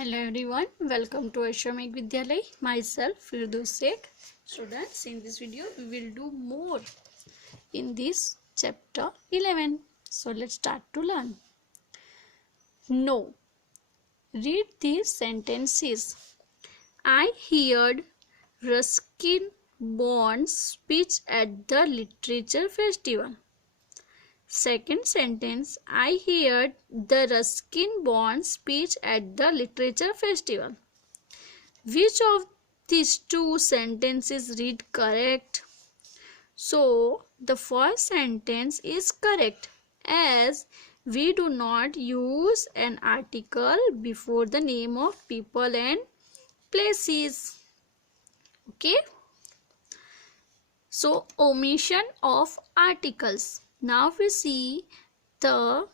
Hello everyone, welcome to Ashramik Vidyalay. Myself Firdaus Sheikh. Students, in this video we will do more in this chapter 11. So let's start to learn. No. Read these sentences. I heard Ruskin Bond's speech at the literature festival. Second sentence, I heard the Ruskin Bond speech at the literature festival. Which of these two sentences read correct? So, the first sentence is correct as we do not use an article before the name of people and places. Okay? So, omission of articles. Now we see the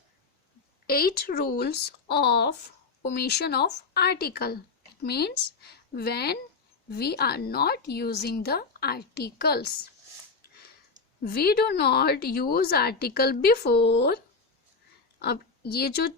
8 rules of omission of article. It means when we are not using the articles. We do not use article before. अब ये जो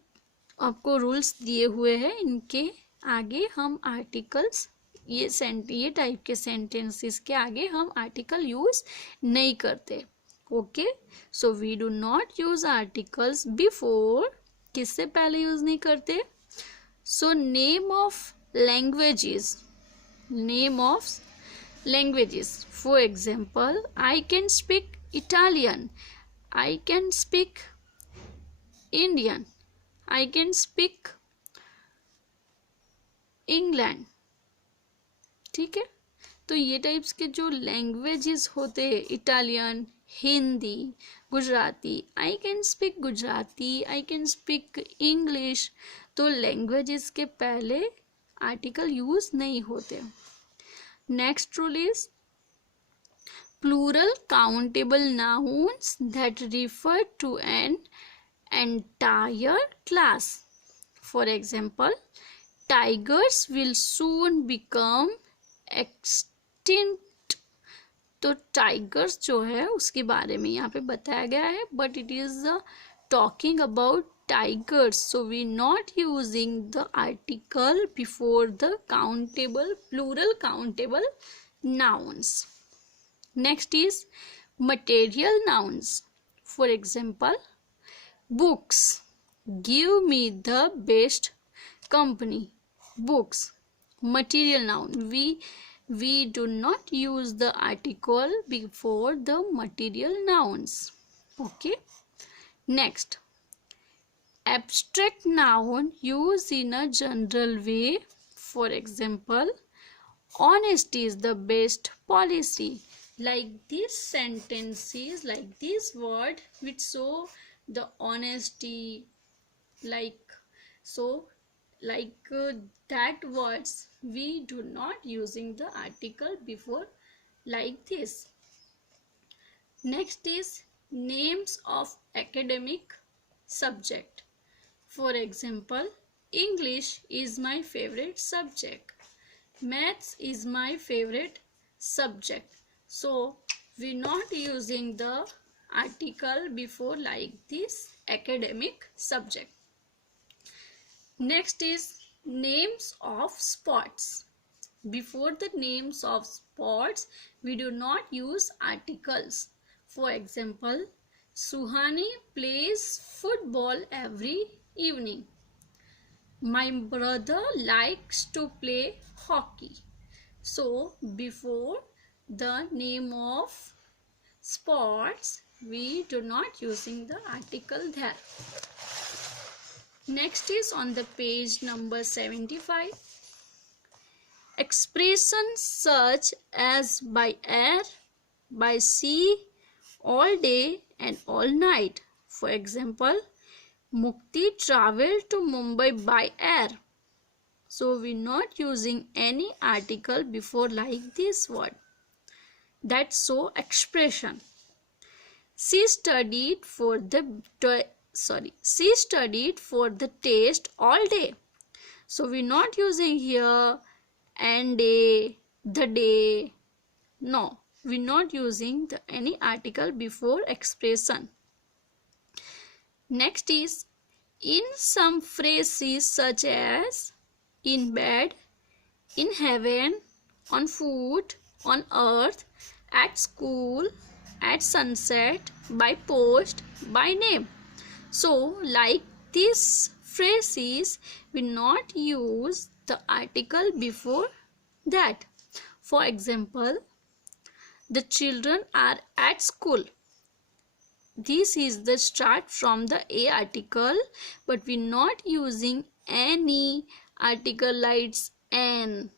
आपको rules दिए हुए हैं इनके आगे हम आर्टिकल्स ये टाइप के सेंटेंसेस के आगे हम आर्टिकल यूज नहीं करते. Okay, so we do not use articles before. किससे पहले यूज नहीं करते? So name of languages. For example, I can speak Italian, I can speak Indian, I can speak England. ठीक है, तो ये टाइप्स के जो लैंग्वेजेस होते हैं, Italian, Hindi, Gujarati, I can speak Gujarati, I can speak English. तो लैंग्वेजेस के पहले आर्टिकल यूज नहीं होते. Next rule is plural countable nouns that refer to an entire class. For example, tigers will soon become extinct. तो tigers जो है उसके बारे में यहाँ पे बताया गया है, but it is talking about tigers, so we not using the article before the plural countable nouns. Next is material nouns. For example, books, give me the best company. Books, material noun. We do not use the article before the material nouns. Okay. Next, abstract noun used in a general way. For example, honesty is the best policy. Like these sentences, like this word which show the honesty, that words we do not using the article before like this. Next is names of academic subject. For example, English is my favorite subject, maths is my favorite subject. So we not using the article before like this academic subject. Next is names of sports. Before the names of sports we do not use articles. For example, Suhani plays football every evening. My brother likes to play hockey. So before the name of sports we do not using the article there. Next is on the page number 75. Expressions such as by air, by sea, all day and all night. For example, Mukti traveled to Mumbai by air. So we not using any article before like this word. That's so expression. She studied for the test all day. So we not using here and day, the day. No, we not using any article before expression. Next is in some phrases such as in bed, in heaven, on foot, on earth, at school, at sunset, by post, by name. So, like these phrases, we not use the article before that. For example, the children are at school. This is the start from the A article, but we not using any article like an.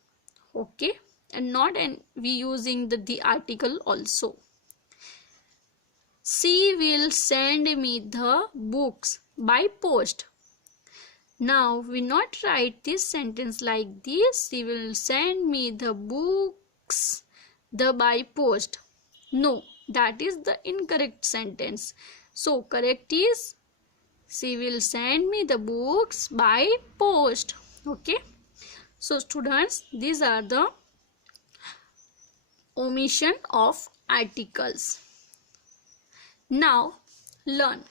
Okay, and not an, we using the article also. She will send me the books by post. Now we not write this sentence like this. She will send me the books the by post. No, that is the incorrect sentence. So correct is she will send me the books by post. Okay. So students, these are the omission of articles. Now learn.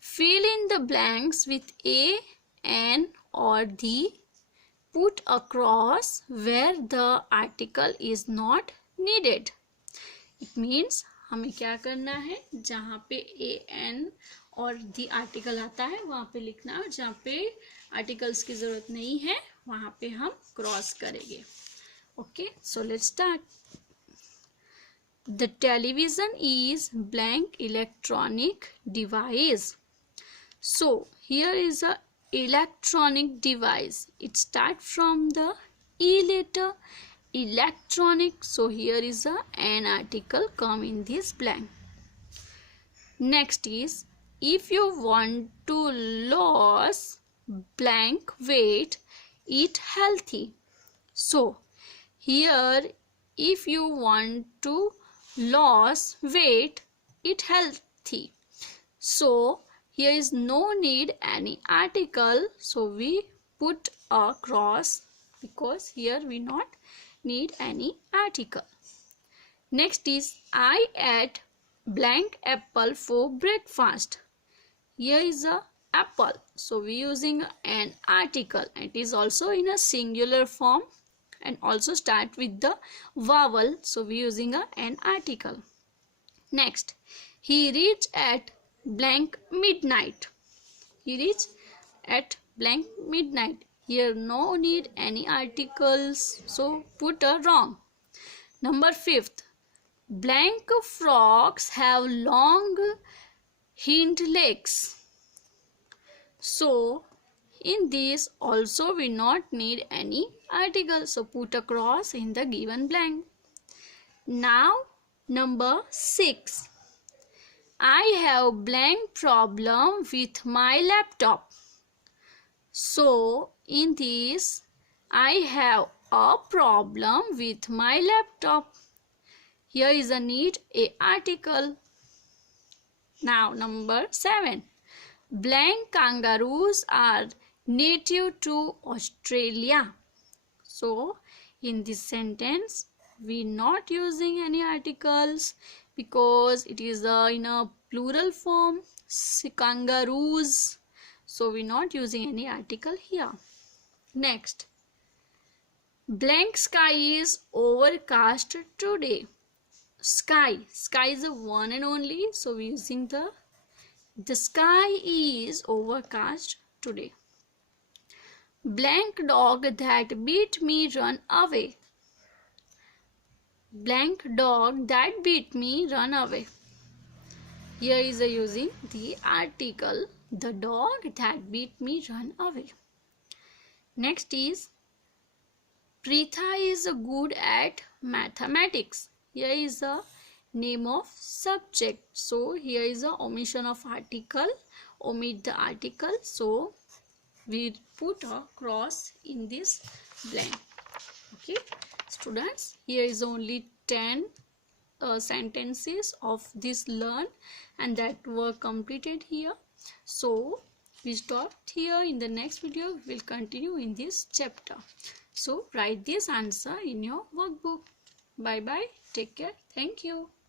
Fill in the blanks with a, an or the. Put a cross where the article is not needed. It means हमें क्या करना है, जहाँ पे a, n और the article आता है वहाँ पे लिखना है, और जहाँ पे articles की ज़रूरत नहीं है वहाँ पे हम cross करेंगे. Okay, so let's start. The television is blank electronic device. So here is a electronic device. It starts from the E letter, electronic. So here is a an article come in this blank. Next is, if you want to lose blank weight, eat healthy. So here, if you want to lose weight, eat healthy. So here is no need any article, so we put a cross because here we not need any article. Next is, I ate blank apple for breakfast. Here is a apple, so we using an article. It is also in a singular form and also start with the vowel, so we using an article. Next, he reached at blank midnight. He reached at blank midnight. Here no need any articles, so put a wrong. Number 5th, blank frogs have long hind legs. So in this also we not need any article, so put a cross in the given blank. Now number 6, I have blank problem with my laptop. So in this, I have a problem with my laptop. Here is a need a article. Now number 7, blank kangaroos are native to Australia. So in this sentence, we not using any articles because it is in a plural form, kangaroos. So we not using any article here. Next, blank sky is overcast today. Sky is a one and only, so we using the sky is overcast today. Blank dog that beat me run away. Blank dog that beat me run away. Here is using the article, the dog that beat me run away. Next is, Pritha is good at mathematics. Here is a name of subject. So here is a omission of article, omit the article. So we put a cross in this blank. Okay, students, here is only 10 sentences of this learn and that were completed here. So we stopped here. In the next video we will continue in this chapter. So write this answer in your workbook. Bye bye, take care, thank you.